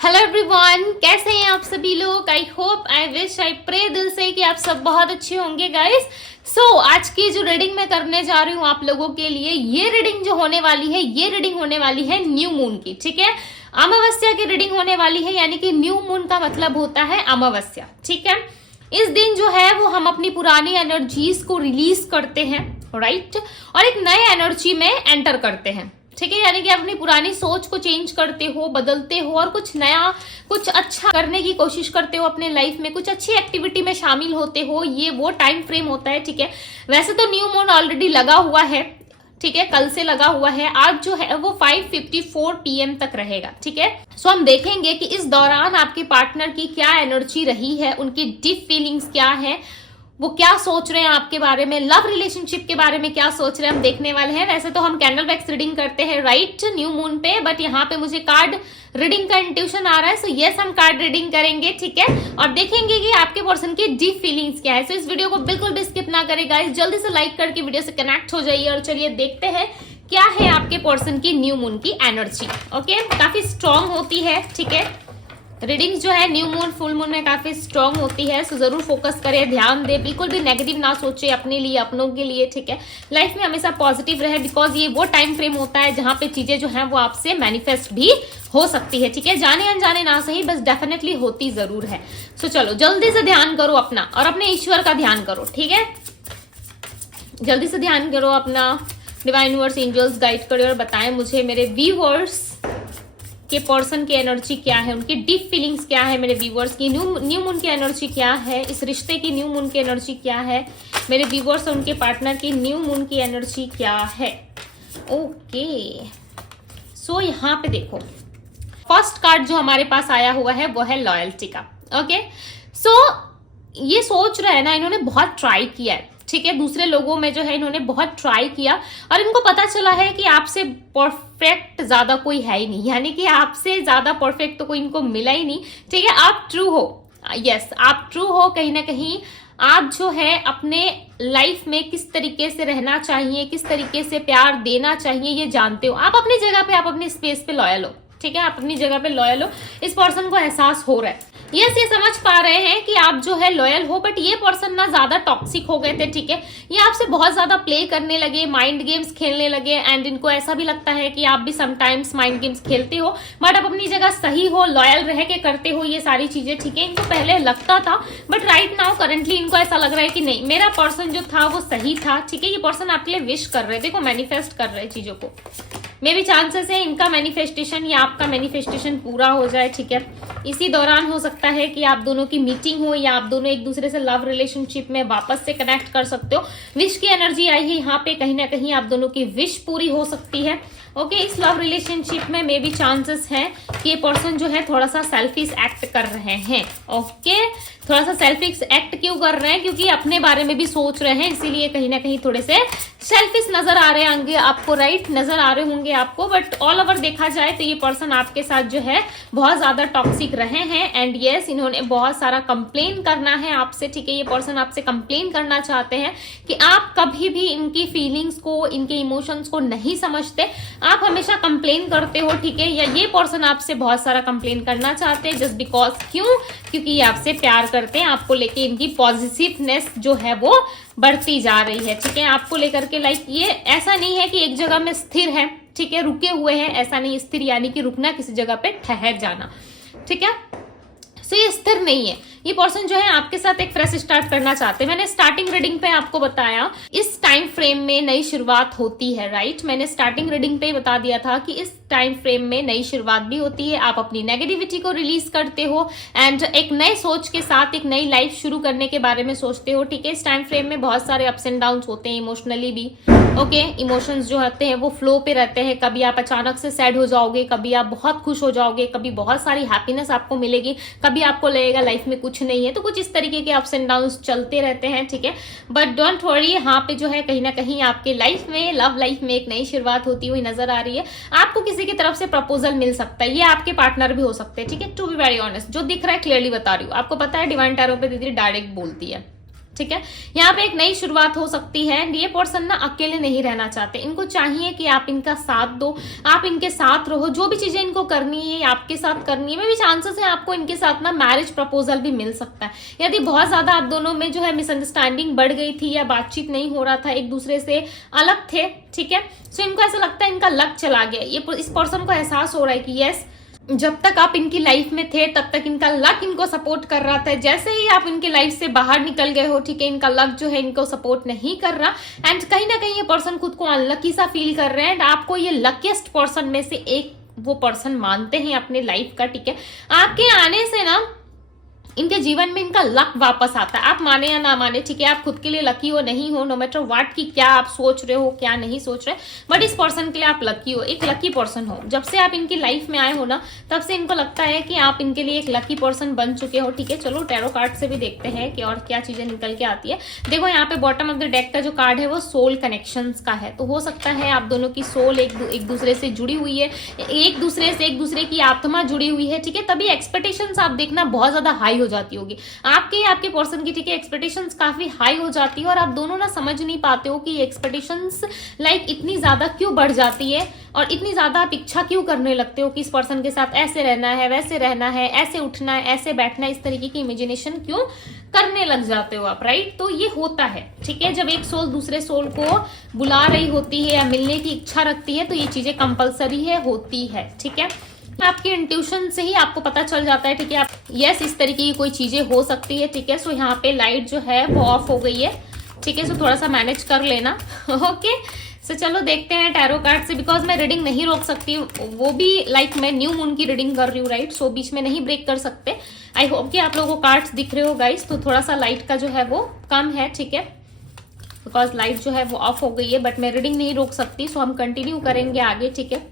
Hello everyone, कैसे हैं आप सभी लोग। I hope, I wish, I pray दिल से कि आप सब बहुत अच्छे होंगे गाइस। आज की जो रीडिंग मैं करने जा रही हूँ आप लोगों के लिए, ये रीडिंग जो होने वाली है, ये रीडिंग होने वाली है न्यू मून की। ठीक है, अमावस्या की रीडिंग होने वाली है, यानी कि न्यू मून का मतलब होता है अमावस्या। ठीक है, इस दिन जो है वो हम अपनी पुरानी एनर्जीज को रिलीज करते हैं, राइट, और एक नए एनर्जी में एंटर करते हैं। ठीक है, यानी कि अपनी पुरानी सोच को चेंज करते हो, बदलते हो और कुछ नया, कुछ अच्छा करने की कोशिश करते हो अपने लाइफ में, कुछ अच्छी एक्टिविटी में शामिल होते हो। ये वो टाइम फ्रेम होता है। ठीक है, वैसे तो न्यू मून ऑलरेडी लगा हुआ है, ठीक है, कल से लगा हुआ है। आज जो है वो 5:54 PM तक रहेगा। ठीक है, हम देखेंगे कि इस दौरान आपके पार्टनर की क्या एनर्जी रही है, उनकी डीप फीलिंग्स क्या है, वो क्या सोच रहे हैं आपके बारे में, लव रिलेशनशिप के बारे में क्या सोच रहे हैं, हम देखने वाले हैं। वैसे तो हम कैंडल वैक्स रीडिंग करते हैं, राइट, न्यू मून पे, बट यहाँ पे मुझे कार्ड रीडिंग का इंट्यूशन आ रहा है। सो यस, हम कार्ड रीडिंग करेंगे। ठीक है, और देखेंगे कि आपके पर्सन की डीप फीलिंग्स क्या है। सो इस वीडियो को बिल्कुल भी स्किप ना करें गाइस, जल्दी से लाइक करके वीडियो से कनेक्ट हो जाइए। और चलिए देखते हैं क्या है आपके पर्सन की न्यू मून की एनर्जी। ओके, काफी स्ट्रांग होती है। ठीक है, रीडिंग्स जो है न्यू मून, फुल मून में काफी स्ट्रांग होती है। सो जरूर फोकस करें, ध्यान दें, बिल्कुल भी नेगेटिव ना सोचे अपने लिए, अपनों के लिए। ठीक है, लाइफ में हमेशा पॉजिटिव रहे, बिकॉज ये वो टाइम फ्रेम होता है जहां पे चीजें जो है वो आपसे मैनिफेस्ट भी हो सकती है। ठीक है, जाने अनजाने ना सही, बस डेफिनेटली होती जरूर है। सो चलो जल्दी से ध्यान करो अपना, और अपने ईश्वर का ध्यान करो। ठीक है, जल्दी से ध्यान करो अपना। डिवाइन यूनिवर्स, एंजल्स गाइड करें और बताएं मुझे मेरे व्यूअर्स के पर्सन की एनर्जी क्या है, उनकी डीप फीलिंग्स क्या है, मेरे व्यूअर्स की न्यू मून की एनर्जी क्या है, इस रिश्ते की न्यू मून की एनर्जी क्या है, मेरे व्यूअर्स और उनके पार्टनर की न्यू मून की एनर्जी क्या है। ओके, सो यहाँ पे देखो, फर्स्ट कार्ड जो हमारे पास आया हुआ है वो है लॉयल्टी का। ओके, सो ये सोच रहा है ना, इन्होंने बहुत ट्राई किया है। ठीक है, दूसरे लोगों में जो है इन्होंने बहुत ट्राई किया और इनको पता चला है कि आपसे परफेक्ट ज्यादा कोई है ही नहीं, यानी कि आपसे ज्यादा परफेक्ट तो कोई इनको मिला ही नहीं। ठीक है, आप ट्रू हो, यस, आप ट्रू हो। कहीं ना कहीं आप जो है अपने लाइफ में किस तरीके से रहना चाहिए, किस तरीके से प्यार देना चाहिए, ये जानते हो। आप अपनी जगह पे, आप अपनी स्पेस पे लॉयल हो। ठीक है, आप अपनी जगह पे लॉयल हो, इस पर्सन को एहसास हो रहा है। यस, ये समझ पा रहे हैं कि आप जो है लॉयल हो, बट ये पर्सन ना ज्यादा टॉक्सिक हो गए थे। ठीक है, ये आपसे बहुत ज्यादा प्ले करने लगे, माइंड गेम्स खेलने लगे, एंड इनको ऐसा भी लगता है कि आप भी समटाइम्स माइंड गेम्स खेलते हो, बट आप अपनी जगह सही हो, लॉयल रह के करते हो ये सारी चीजें। ठीक है, इनको पहले लगता था, बट राइट नाउ करंटली इनको ऐसा लग रहा है कि नहीं, मेरा पर्सन जो था वो सही था। ठीक है, ये पर्सन आपके लिए विश कर रहे हैं, देखो मैनिफेस्ट कर रहे हैं चीजों को। मे भी चांसेस है इनका मैनिफेस्टेशन या आपका मैनिफेस्टेशन पूरा हो जाए। ठीक है, इसी दौरान हो सकता है कि आप दोनों की मीटिंग हो, या आप दोनों एक दूसरे से लव रिलेशनशिप में वापस से कनेक्ट कर सकते हो। विश की एनर्जी आई है यहाँ पे, कहीं ना कहीं आप दोनों की विश पूरी हो सकती है। ओके, इस लव रिलेशनशिप में मे भी चांसेस है कि ये पर्सन जो है थोड़ा सा सेल्फिश एक्ट कर रहे हैं। ओके, थोड़ा सा सेल्फिश एक्ट क्यों कर रहे हैं, क्योंकि अपने बारे में भी सोच रहे हैं, इसीलिए कहीं ना कहीं थोड़े से सेल्फिश नजर आ रहे होंगे आपको, राइट, नजर आ रहे होंगे आपको। बट ऑल ओवर देखा जाए तो ये पर्सन आपके साथ जो है बहुत ज्यादा टॉक्सिक रहे हैं, एंड यस, इन्होंने बहुत सारा कंप्लेन करना है आपसे। ठीक है, ये पर्सन आपसे कंप्लेन करना चाहते हैं कि आप कभी भी इनकी फीलिंग्स को, इनके इमोशंस को नहीं समझते, आप हमेशा कंप्लेन करते हो। ठीक है, या ये पर्सन आपसे बहुत सारा कंप्लेन करना चाहते हैं जस्ट बिकॉज, क्यों, क्योंकि ये आपसे प्यार करते हैं, आपको लेके इनकी पॉजिटिवनेस जो है वो बढ़ती जा रही है। ठीक है, आपको लेकर के लाइक ये ऐसा नहीं है कि एक जगह में स्थिर है। ठीक है, रुके हुए हैं, ऐसा नहीं, स्थिर यानी कि रुकना, किसी जगह पे ठहर जाना। ठीक है, सो ये स्थिर नहीं है। ये पर्सन जो है आपके साथ एक फ्रेश स्टार्ट करना चाहते हैं। मैंने स्टार्टिंग रीडिंग पे आपको बताया इस टाइम फ्रेम में नई शुरुआत होती है, राइट, मैंने स्टार्टिंग रीडिंग पे बता दिया था कि इस टाइम फ्रेम में नई शुरुआत भी होती है। आप अपनी नेगेटिविटी को रिलीज करते हो एंड एक नए सोच के साथ एक नई लाइफ शुरू करने के बारे में सोचते हो। ठीक है, इस टाइम फ्रेम में बहुत सारे अप्स एंड डाउन्स होते हैं, इमोशनली भी। ओके, इमोशंस जो होते हैं वो फ्लो पे रहते हैं, कभी आप अचानक से सैड हो जाओगे, कभी आप बहुत खुश हो जाओगे, कभी बहुत सारी हैप्पीनेस आपको मिलेगी, कभी आपको लगेगा लाइफ में कुछ नहीं है। तो कुछ इस तरीके के अप्स एंड डाउन्स चलते रहते हैं। ठीक है, बट डोंट वरी, यहाँ पे जो है कहीं ना कहीं आपके लाइफ में, लव लाइफ में एक नई शुरुआत होती हुई नजर आ रही है। आपको किसी की तरफ से प्रपोजल मिल सकता है, ये आपके पार्टनर भी हो सकते हैं। ठीक है, टू बी वेरी ऑनेस्ट, जो दिख रहा है क्लियरली बता रही हूँ, आपको पता है डिवाइन टैरो पे दीदी डायरेक्ट बोलती है। ठीक है। यहाँ पे एक नई शुरुआत हो सकती है एंड ये पर्सन ना अकेले नहीं रहना चाहते, इनको चाहिए कि आप इनका साथ दो, आप इनके साथ रहो, जो भी चीजें इनको करनी है आपके साथ करनी है। मे भी चांसेस है आपको इनके साथ ना मैरिज प्रपोजल भी मिल सकता है, यदि बहुत ज्यादा आप दोनों में जो है मिसअंडरस्टैंडिंग बढ़ गई थी या बातचीत नहीं हो रहा था, एक दूसरे से अलग थे, ठीक है। सो इनको ऐसा लगता है इनका लक चला गया, ये इस पर्सन को एहसास हो रहा है कि यस, जब तक आप इनकी लाइफ में थे तब तक इनका लक इनको सपोर्ट कर रहा था, जैसे ही आप इनकी लाइफ से बाहर निकल गए हो, ठीक है, इनका लक जो है इनको सपोर्ट नहीं कर रहा एंड कहीं ना कहीं ये पर्सन खुद को अनलकी सा फील कर रहे हैं एंड आपको ये लकीस्ट पर्सन में से एक वो पर्सन मानते हैं अपने लाइफ का, ठीक है। आपके आने से ना इनके जीवन में इनका लक वापस आता है, आप माने या ना माने, ठीक है। आप खुद के लिए लकी हो नहीं हो, नो मैटर व्हाट की क्या आप सोच रहे हो क्या नहीं सोच रहे, बट इस पर्सन के लिए आप लकी हो, एक लकी पर्सन हो। जब से आप इनकी लाइफ में आए हो ना तब से इनको लगता है कि आप इनके लिए एक लकी पर्सन बन चुके हो, ठीक है। चलो टैरो कार्ड से भी देखते हैं कि और क्या चीजें निकल के आती है। देखो यहाँ पे बॉटम ऑफ द डेक का जो कार्ड है वो सोल कनेक्शंस का है, तो हो सकता है आप दोनों की सोल एक दूसरे से जुड़ी हुई है, एक दूसरे की आत्मा जुड़ी हुई है, ठीक है। तभी एक्सपेक्टेशंस आप देखना बहुत ज्यादा हाई हो जाती होगी आपके पर्सन की, ठीक है। एक्सपेक्टेशंस काफी हाई हो जाती है और आप दोनों ना समझ नहीं पाते हो कि एक्सपेक्टेशंस लाइक इतनी ज्यादा क्यों बढ़ जाती है और इतनी ज्यादा आप इच्छा क्यों करने लगते हो कि इस पर्सन के साथ ऐसे रहना है, वैसे रहना है, ऐसे उठना है, ऐसे बैठना है, इस तरीके की इमेजिनेशन क्यों करने लग जाते हो आप, राइट। तो ये होता है, ठीक है। जब एक सोल दूसरे सोल को बुला रही होती है या मिलने की इच्छा रखती है तो ये चीजें कंपलसरी है, होती है, ठीक है। आपकी इंट्यूशन से ही आपको पता चल जाता है, ठीक है। आप यस इस तरीके की कोई चीजें हो सकती है, ठीक है। सो यहाँ पे लाइट जो है वो ऑफ हो गई है, ठीक है। सो थोड़ा सा मैनेज कर लेना, ओके। सो चलो देखते हैं टैरो कार्ड से, बिकॉज मैं रीडिंग नहीं रोक सकती, वो भी लाइक मैं न्यू मून की रीडिंग कर रही हूँ, राइट। सो बीच में नहीं ब्रेक कर सकते। आई होप कि आप लोगों को कार्ड्स दिख रहे हो गाइस, तो थोड़ा सा लाइट का जो है वो कम है, ठीक है, बिकॉज लाइट जो है वो ऑफ हो गई है, बट मैं रीडिंग नहीं रोक सकती। सो हम कंटिन्यू करेंगे आगे, ठीक है।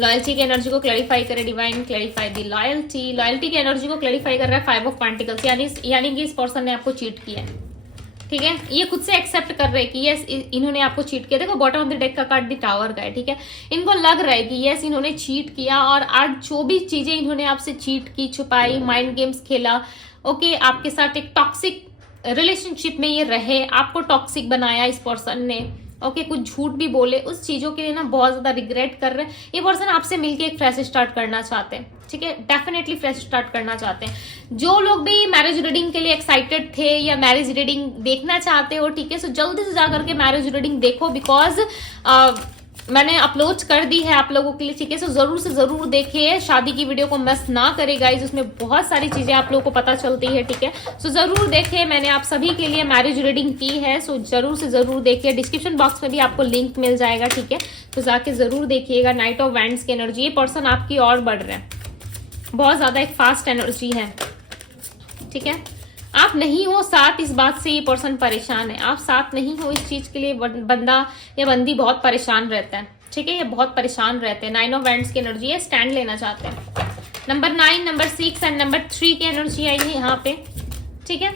लॉयल्टी की एनर्जी को क्लैरिफाई करे डिवाइन, क्लैरिफाई दी लॉयल्टी। लॉयल्टी की एनर्जी को क्लैरिफाई कर रहा है 5 ऑफ पेंटिकल्स, यानी कि इस पर्सन ने आपको चीट किया है, ठीक है। ये खुद से एक्सेप्ट कर रहे हैं कि यस इन्होंने आपको चीट किया। देखो बॉटम ऑफ द डेक का कार्ड दी टावर का है, ठीक है। इनको लग रहा है कि यस इन्होंने चीट किया और आज जो भी चीजें इन्होंने आपसे चीट की, छुपाई, माइंड गेम्स खेला, ओके, आपके साथ एक टॉक्सिक रिलेशनशिप में ये रहे, आपको टॉक्सिक बनाया इस पर्सन ने, ओके, कुछ झूठ भी बोले, उस चीजों के लिए ना बहुत ज्यादा रिग्रेट कर रहे हैं। ये पर्सन आपसे मिलके एक फ्रेश स्टार्ट करना चाहते हैं, ठीक है, डेफिनेटली फ्रेश स्टार्ट करना चाहते हैं। जो लोग भी मैरिज रीडिंग के लिए एक्साइटेड थे या मैरिज रीडिंग देखना चाहते हो, ठीक है, सो जल्दी से जाकर के मैरिज रीडिंग देखो, बिकॉज मैंने अपलोड कर दी है आप लोगों के लिए, ठीक है। सो जरूर से जरूर देखिए, शादी की वीडियो को मिस ना करे गाइज, उसमें बहुत सारी चीजें आप लोगों को पता चलती है, ठीक है। सो जरूर देखिए, मैंने आप सभी के लिए मैरिज रीडिंग की है, सो जरूर से जरूर देखिए। डिस्क्रिप्शन बॉक्स में भी आपको लिंक मिल जाएगा, ठीक है, तो जाके जरूर देखिएगा। नाइट ऑफ वैंड्स की एनर्जी, ये पर्सन आपकी और बढ़ रहे हैं, बहुत ज्यादा एक फास्ट एनर्जी है, ठीक है। आप नहीं हो साथ, इस बात से ये पर्सन परेशान है, आप साथ नहीं हो, इस चीज के लिए बंदा या बंदी बहुत परेशान रहता है, ठीक है, ये बहुत परेशान रहते हैं। 9 ऑफ वैंड्स की एनर्जी है, स्टैंड लेना चाहते हैं। नंबर 9, नंबर 6 एंड नंबर 3 की एनर्जी आई है यहाँ पे, ठीक है।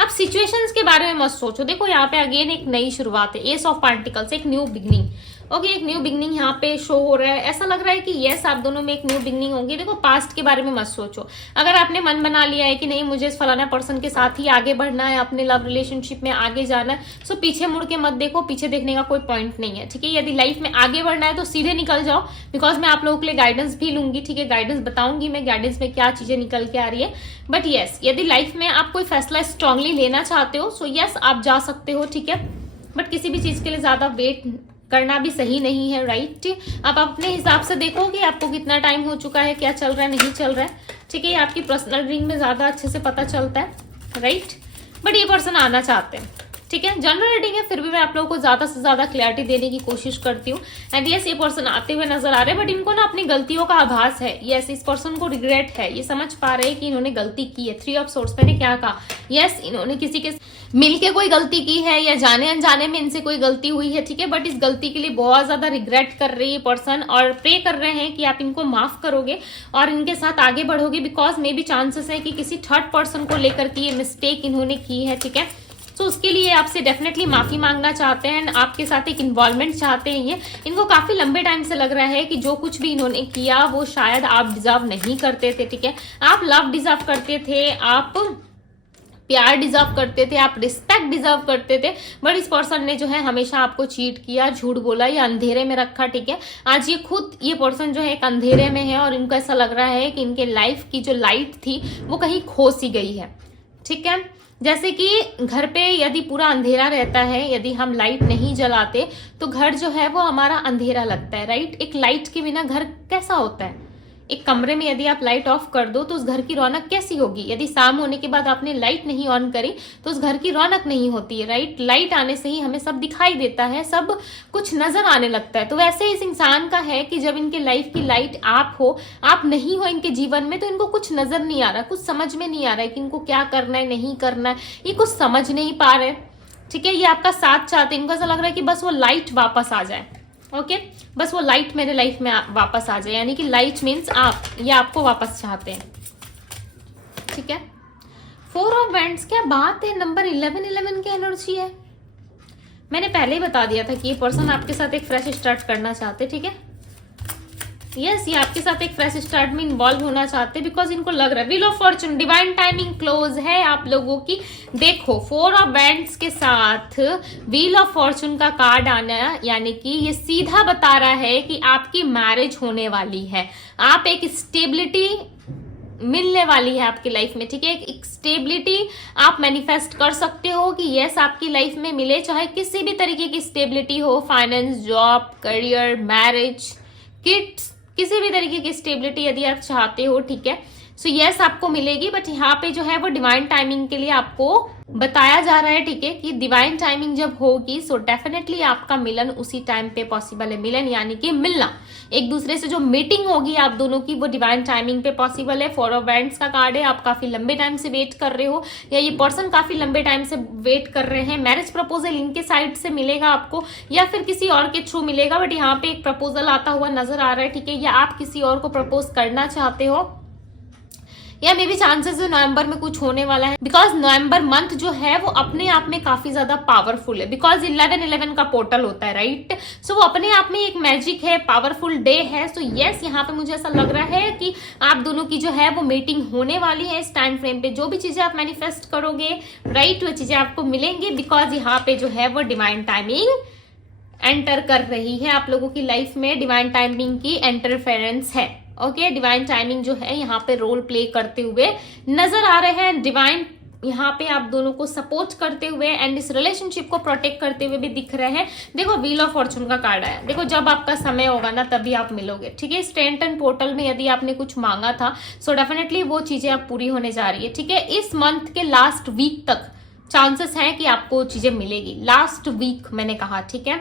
अब सिचुएशंस के बारे में मत सोचो, देखो यहाँ पे अगेन एक नई शुरुआत है, एस ऑफ पेंटिकल्स, एक न्यू बिगनिंग, ओके, एक न्यू बिगनिंग यहाँ पे शो हो रहा है। ऐसा लग रहा है कि यस आप दोनों में एक न्यू बिगनिंग होगी। देखो पास्ट के बारे में मत सोचो, अगर आपने मन बना लिया है कि नहीं मुझे इस फलाना पर्सन के साथ ही आगे बढ़ना है, अपने लव रिलेशनशिप में आगे जाना है, सो पीछे मुड़ के मत देखो, पीछे देखने का कोई पॉइंट नहीं है, ठीक है। यदि लाइफ में आगे बढ़ना है तो सीधे निकल जाओ, बिकॉज मैं आप लोगों के लिए गाइडेंस भी लूंगी, ठीक है, गाइडेंस बताऊंगी मैं, गाइडेंस में क्या चीजें निकल के आ रही है। बट यस यदि लाइफ में आप कोई फैसला स्ट्रांगली लेना चाहते हो, सो यस आप जा सकते हो, ठीक है, बट किसी भी चीज के लिए ज्यादा वेट करना भी सही नहीं है, राइट। आप अपने हिसाब से देखो कि आपको कितना टाइम हो चुका है, क्या चल रहा है, नहीं चल रहा है, ठीक है, आपकी पर्सनल रीडिंग में ज्यादा अच्छे से पता चलता है, राइट। बट ये पर्सन आना चाहते हैं, ठीक है, जनरल रीडिंग है, फिर भी मैं आप लोगों को ज्यादा से ज्यादा क्लैरिटी देने की कोशिश करती हूँ। एंड यस ये पर्सन आते हुए नजर आ रहे हैं, बट इनको ना अपनी गलतियों का आभास है, यस इस पर्सन को रिग्रेट है, ये समझ पा रहे हैं कि इन्होंने गलती की है। 3 ऑफ सोर्ड्स, मैंने क्या कहा, यस इन्होंने किसी के मिलके कोई गलती की है या जाने अनजाने में इनसे कोई गलती हुई है, ठीक है, बट इस गलती के लिए बहुत ज्यादा रिग्रेट कर रही है पर्सन और प्रे कर रहे हैं कि आप इनको माफ करोगे और इनके साथ आगे बढ़ोगे, बिकॉज मे बी चांसेस है कि किसी थर्ड पर्सन को लेकर के ये मिस्टेक इन्होंने की है, ठीक है। तो उसके लिए आपसे डेफिनेटली माफी मांगना चाहते हैं, आपके साथ एक इन्वॉल्वमेंट चाहते हैं। ये इनको काफी लंबे टाइम से लग रहा है कि जो कुछ भी इन्होंने किया वो शायद आप डिजर्व नहीं करते थे, ठीक है, आप लव डिजर्व करते थे, आप प्यार डिजर्व करते थे, आप रिस्पेक्ट डिजर्व करते थे, बट इस पर्सन ने जो है हमेशा आपको चीट किया, झूठ बोला या अंधेरे में रखा। ठीक है, आज ये पर्सन जो है एक अंधेरे में है और इनको ऐसा लग रहा है कि इनके लाइफ की जो लाइट थी वो कहीं खो सी गई है। ठीक है, जैसे कि घर पे यदि पूरा अंधेरा रहता है, यदि हम लाइट नहीं जलाते तो घर जो है वो हमारा अंधेरा लगता है, राइट। एक लाइट के बिना घर कैसा होता है। एक कमरे में यदि आप लाइट ऑफ कर दो तो उस घर की रौनक कैसी होगी। यदि शाम होने के बाद आपने लाइट नहीं ऑन करी तो उस घर की रौनक नहीं होती है, राइट। लाइट आने से ही हमें सब दिखाई देता है, सब कुछ नजर आने लगता है। तो वैसे इस इंसान का है कि जब इनके लाइफ की लाइट आप हो, आप नहीं हो इनके जीवन में, तो इनको कुछ नजर नहीं आ रहा, कुछ समझ में नहीं आ रहा है कि इनको क्या करना है, नहीं करना है, ये कुछ समझ नहीं पा रहे। ठीक है, ये आपका साथ चाहते हैं, इनको ऐसा लग रहा है कि बस वो लाइट वापस आ जाए। ओके, बस वो लाइट मेरे लाइफ में वापस आ जाए, यानी कि लाइट मीन्स आप, ये आपको वापस चाहते हैं। ठीक है, 4 ऑफ वैंड्स, क्या बात है, नंबर 11 की एनर्जी है। मैंने पहले ही बता दिया था कि ये पर्सन आपके साथ एक फ्रेश स्टार्ट करना चाहते। ठीक है, यस, ये आपके साथ एक फ्रेश स्टार्ट में इन्वॉल्व होना चाहते हैं, बिकॉज इनको लग रहा है wheel of Fortune, divine timing close है आप लोगों की। देखो 4 ऑफ वैंड्स के साथ व्हील ऑफ फॉर्चून का कार्ड आना, यानी कि ये सीधा बता रहा है कि आपकी मैरिज होने वाली है, आप एक स्टेबिलिटी मिलने वाली है आपकी लाइफ में। ठीक है, एक स्टेबिलिटी आप मैनिफेस्ट कर सकते हो कि यस आपकी लाइफ में मिले, चाहे किसी भी तरीके की स्टेबिलिटी हो, finance, job, career, marriage, kids, किसी भी तरीके की स्टेबिलिटी यदि आप चाहते हो। ठीक है, सो यस आपको मिलेगी, बट यहाँ पे जो है वो डिवाइन टाइमिंग के लिए आपको बताया जा रहा है। ठीक है, कि डिवाइन टाइमिंग जब होगी सो डेफिनेटली आपका मिलन उसी टाइम पे पॉसिबल है। मिलन यानी कि मिलना, एक दूसरे से जो मीटिंग होगी आप दोनों की, वो डिवाइन टाइमिंग पे पॉसिबल है। 4 ऑफ वैंड्स का कार्ड है, आप काफी लंबे टाइम से वेट कर रहे हो, या ये पर्सन काफी लंबे टाइम से वेट कर रहे हैं। मैरिज प्रपोजल इनके साइड से मिलेगा आपको, या फिर किसी और के थ्रू मिलेगा, बट यहाँ पे एक प्रपोजल आता हुआ नजर आ रहा है। ठीक है, या आप किसी और को प्रपोज करना चाहते हो, या मे बी चांसेस है नवंबर में कुछ होने वाला है, बिकॉज नवंबर मंथ जो है वो अपने आप में काफी ज्यादा पावरफुल है, बिकॉज 11 का पोर्टल होता है, राइट। सो वो अपने आप में एक मैजिक है, पावरफुल डे है। सो यस, यहाँ पे मुझे ऐसा लग रहा है कि आप दोनों की जो है वो मीटिंग होने वाली है इस टाइम फ्रेम पे। जो भी चीजें आप मैनिफेस्ट करोगे, राइट, वो चीजें आपको मिलेंगी, बिकॉज यहाँ पे जो है वो डिवाइन टाइमिंग एंटर कर रही है आप लोगों की लाइफ में, डिवाइन टाइमिंग की इंटरफेरेंस है। ओके, डिवाइन टाइमिंग जो है यहाँ पे रोल प्ले करते हुए नजर आ रहे हैं, डिवाइन यहाँ पे आप दोनों को सपोर्ट करते हुए एंड इस रिलेशनशिप को प्रोटेक्ट करते हुए भी दिख रहे हैं। देखो व्हील ऑफ फॉर्चून का कार्ड आया, देखो जब आपका समय होगा ना तभी आप मिलोगे। ठीक है, स्ट्रेंटन पोर्टल में यदि आपने कुछ मांगा था सो डेफिनेटली वो चीजें अब पूरी होने जा रही है। ठीक है, इस मंथ के लास्ट वीक तक चांसेस हैं कि आपको चीजें मिलेगी। लास्ट वीक मैंने कहा, ठीक है,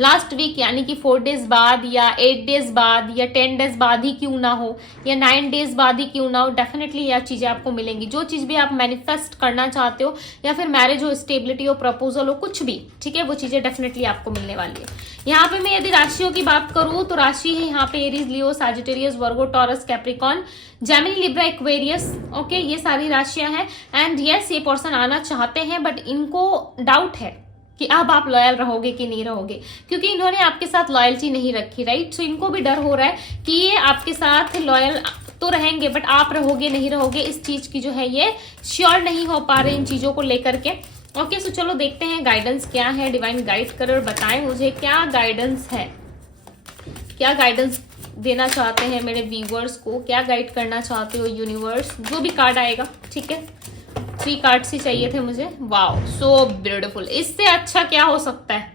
लास्ट वीक यानी कि 4 डेज बाद या 8 डेज बाद या 10 डेज बाद ही क्यों ना हो, या 9 डेज बाद ही क्यों ना हो, डेफिनेटली यह चीजें आपको मिलेंगी। जो चीज भी आप मैनिफेस्ट करना चाहते हो, या फिर मैरिज हो, स्टेबिलिटी हो, प्रपोजल हो, कुछ भी, ठीक है, वो चीजें डेफिनेटली आपको मिलने वाली है। यहाँ पे मैं यदि राशियों की बात करूं तो राशि है यहाँ पे Aries, Leo, Sagittarius, Virgo, Taurus, Capricorn, Gemini, Libra, Aquarius. Okay, ये सारी राशियां हैं एंड यस ये पर्सन आना चाहते हैं, बट इनको डाउट है कि अब आप लॉयल रहोगे कि नहीं रहोगे, क्योंकि इन्होंने आपके साथ लॉयल्टी नहीं रखी, राइट। सो इनको भी डर हो रहा है कि ये आपके साथ लॉयल तो रहेंगे बट आप रहोगे नहीं रहोगे, इस चीज की जो है ये श्योर नहीं हो पा रहे इन चीजों को लेकर के। ओके, सो चलो देखते हैं गाइडेंस क्या है, डिवाइन गाइड करे और बताएं मुझे क्या गाइडेंस है, क्या गाइडेंस देना चाहते हैं मेरे व्यूअर्स को, क्या गाइड करना चाहते हो यूनिवर्स। जो भी कार्ड आएगा, ठीक है, 3 कार्ड्स ही चाहिए थे मुझे। वाओ, सो ब्यूटीफुल, इससे अच्छा क्या हो सकता है।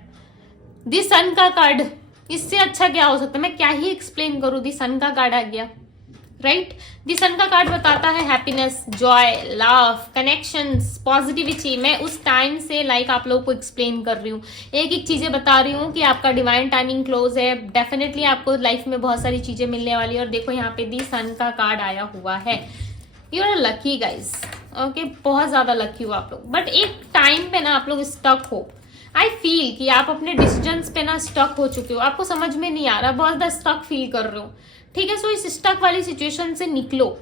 दी सन का कार्ड, इससे अच्छा क्या हो सकता है, मैं क्या ही एक्सप्लेन करूं। दी सन का कार्ड आ गया, राइट। दी सन का कार्ड बताता है happiness, Joy, love, connections, positivity. मैं उस टाइम से आप लोगों को एक्सप्लेन कर रही हूँ, एक एक चीजें बता रही हूँ कि आपका डिवाइन टाइमिंग क्लोज है, डेफिनेटली आपको लाइफ में बहुत सारी चीजें मिलने वाली है। और देखो यहाँ पे दी सन का कार्ड आया हुआ है, you are lucky guys. Okay, बहुत ज्यादा लकी हो आप लोग, बट एक टाइम पे ना आप लोग स्टक हो। आई फील कि आप अपने डिसीजंस पे ना स्टक हो चुके हो, आपको समझ में नहीं आ रहा, बहुत ज्यादा स्टक फील कर रहे हो। ठीक है, सो इस स्टक वाली सिचुएशन से निकलो।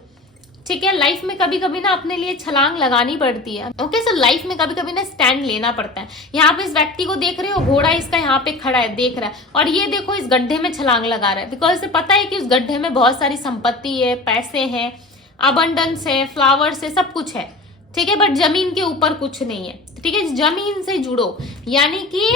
ठीक है, लाइफ में कभी कभी ना अपने लिए छलांग लगानी पड़ती है। ओके, सो लाइफ में कभी कभी ना स्टैंड लेना पड़ता है। यहाँ पे इस व्यक्ति को देख रहे हो, घोड़ा इसका यहाँ पे खड़ा है, देख रहा है, और ये देखो इस गड्ढे में छलांग लगा रहा है, बिकॉज इसे पता है कि उस गड्ढे में बहुत सारी संपत्ति है, पैसे हैं, अबंडेंस है, फ्लावर्स है, सब कुछ है। ठीक है, बट जमीन के ऊपर कुछ नहीं है, ठीक है। जमीन से जुड़ो, यानी कि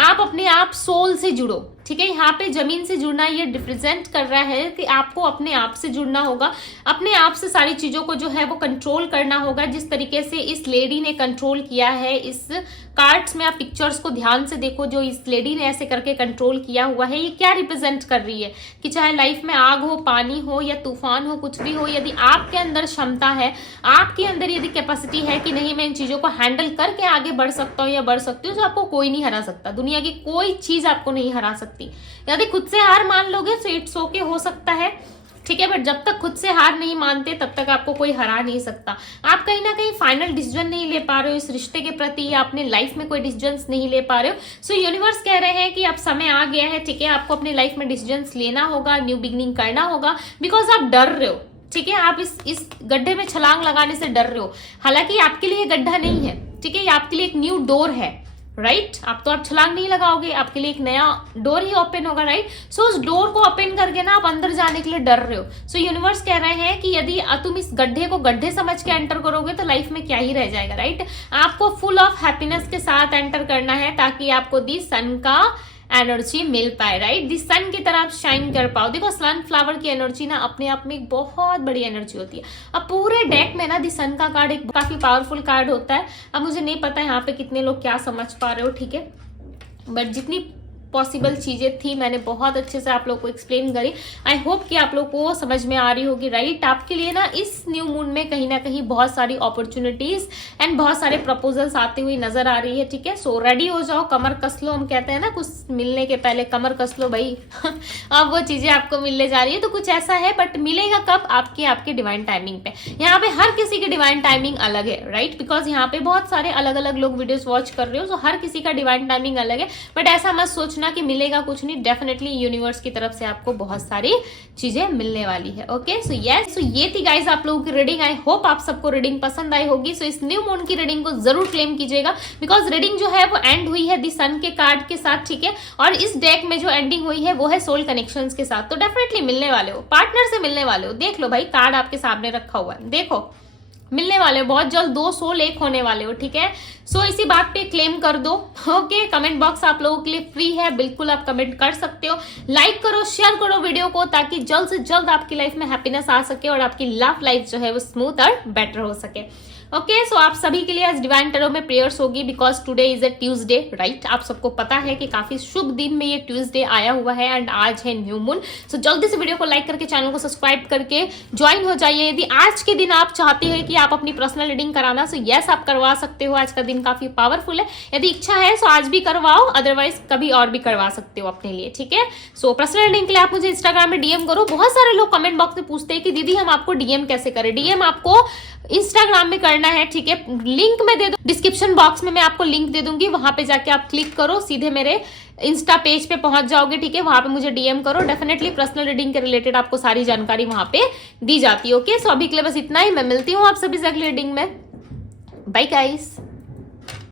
आप अपने आप सोल से जुड़ो, ठीक है। यहाँ पे जमीन से जुड़ना ये रिप्रेजेंट कर रहा है कि आपको अपने आप से जुड़ना होगा, अपने आप से सारी चीजों को जो है वो कंट्रोल करना होगा, जिस तरीके से इस लेडी ने कंट्रोल किया है। इस कार्ड्स में आप पिक्चर्स को ध्यान से देखो, जो इस लेडी ने ऐसे करके कंट्रोल किया हुआ है, ये क्या रिप्रेजेंट कर रही है कि चाहे लाइफ में आग हो, पानी हो या तूफान हो, कुछ भी हो, यदि आपके अंदर क्षमता है, आपके अंदर यदि कैपेसिटी है कि नहीं मैं इन चीजों को हैंडल करके आगे बढ़ सकता हूँ या बढ़ सकती हूँ, तो आपको कोई नहीं हरा सकता, दुनिया की कोई चीज आपको नहीं हरा सकती। यदि खुद से हार मान लोगे तो इट्स ओके, हो सकता है, ठीक है, बट जब तक खुद से हार नहीं मानते तब तक आपको कोई हरा नहीं सकता। आप कहीं ना कहीं फाइनल डिसीजन नहीं ले पा रहे हो इस रिश्ते के प्रति, या अपने लाइफ में कोई डिसीजन नहीं ले पा रहे हो। सो यूनिवर्स कह रहे हैं कि अब समय आ गया है, ठीक है, आपको अपने लाइफ में डिसीजन लेना होगा, न्यू बिगिनिंग करना होगा, बिकॉज आप डर रहे हो, ठीक है। आप इस गड्ढे में छलांग लगाने से डर रहे हो, हालांकि आपके लिए गड्ढा नहीं है, ठीक है, ये आपके लिए एक न्यू डोर है, राइट। आप छलांग नहीं लगाओगे, आपके लिए एक नया डोर ही ओपन होगा, राइट। सो उस डोर को ओपन करके ना आप अंदर जाने के लिए डर रहे हो। सो यूनिवर्स कह रहे हैं कि यदि तुम इस गड्ढे को गड्ढे समझ के एंटर करोगे तो लाइफ में क्या ही रह जाएगा, राइट। आपको फुल ऑफ हैप्पीनेस के साथ एंटर करना है, ताकि आपको दी सन का एनर्जी मिल पाए, राइट। दी सन की तरह आप शाइन कर पाओ। देखो सनफ्लावर की एनर्जी ना अपने आप में एक बहुत बड़ी एनर्जी होती है। अब पूरे डेक में ना दी सन का कार्ड एक काफी पावरफुल कार्ड होता है। अब मुझे नहीं पता यहाँ पे कितने लोग क्या समझ पा रहे हो, ठीक है, बट जितनी पॉसिबल चीजें थी मैंने बहुत अच्छे से आप लोग को एक्सप्लेन करी। आई होप कि आप लोग को समझ में आ रही होगी, राइट। आपके लिए ना इस न्यू मून में कहीं ना कहीं बहुत सारी अपॉर्चुनिटीज एंड बहुत सारे प्रपोजल्स आते हुए नजर आ रही है, ठीक है। सो रेडी हो जाओ, कमर कस लो, हम कहते हैं ना कुछ मिलने के पहले कमर कस लो भाई अब वो चीजें आपको मिलने जा रही है, तो कुछ ऐसा है, बट मिलेगा कब, आपके डिवाइन टाइमिंग पे। यहाँ पे हर किसी की डिवाइन टाइमिंग अलग है, राइट, बिकॉज यहाँ पे बहुत सारे अलग अलग लोग वीडियोस वॉच कर रहे हो, सो हर किसी का डिवाइन टाइमिंग अलग है। बट ऐसा मत सोचना कि मिलेगा कुछ नहीं, डेफिनेटली यूनिवर्स की तरफ से आपको बहुत सारी चीजें मिलने वाली है। ओके, सो यस, सो ये थी गाइस आप लोगों की रीडिंग। आई होप आप सबको रीडिंग पसंद आई होगी। सो इस न्यू मून की रीडिंग को जरूर क्लेम कीजिएगा, बिकॉज रीडिंग जो है वो एंड हुई है दी सन के कार्ड के साथ, ठीक है, और इस डेक में जो एंडिंग हुई है वो है सोल कनेक्शंस के साथ। तो डेफिनेटली मिलने वाले हो, पार्टनर से मिलने वाले हो। देख लो भाई, कार्ड आपके सामने रखा हुआ है, देखो मिलने वाले हो, बहुत जल्द 2 सोल एक होने वाले हो, ठीक है। सो इसी बात पे क्लेम कर दो। ओके, कमेंट बॉक्स आप लोगों के लिए फ्री है, बिल्कुल आप कमेंट कर सकते हो। लाइक करो, शेयर करो वीडियो को, ताकि जल्द से जल्द आपकी लाइफ में हैप्पीनेस आ सके और आपकी लव लाइफ जो है वो स्मूथ और बेटर हो सके। ओके, सो आप सभी के लिए आज डिवाइन टैरो में प्रेयर्स होगी, because today is a Tuesday, right. आप सबको पता है कि काफी शुभ दिन में ये ट्यूसडे आया हुआ है एंड आज है न्यू मून। सो जल्दी से वीडियो को लाइक करके चैनल को सब्सक्राइब करके ज्वाइन हो जाइए। यदि आज के दिन आप चाहते हैं कि आप अपनी पर्सनल रीडिंग कराना, सो यस आप करवा सकते हो। आज का दिन काफी पावरफुल है, यदि इच्छा है सो आज भी करवाओ, अदरवाइज कभी और भी करवा सकते हो अपने लिए, ठीक है। सो पर्सनल रीडिंग के लिए आप मुझे इंस्टाग्राम में डीएम करो। बहुत सारे लोग कमेंट बॉक्स में पूछते हैं कि दीदी हम आपको डीएम कैसे करें। डीएम आपको इंस्टाग्राम में करना है, ठीक है, लिंक में दे दो, डिस्क्रिप्शन बॉक्स में मैं आपको लिंक दे दूंगी, वहां पे जाके आप क्लिक करो, सीधे मेरे इंस्टा पेज पे पहुंच जाओगे, ठीक है। वहां पे मुझे डीएम करो, डेफिनेटली पर्सनल रीडिंग के रिलेटेड आपको सारी जानकारी वहां पे दी जाती है। ओके, सो अभी के लिए बस इतना ही, मैं मिलती हूँ आप सभी से अगली रीडिंग में। Bye guys.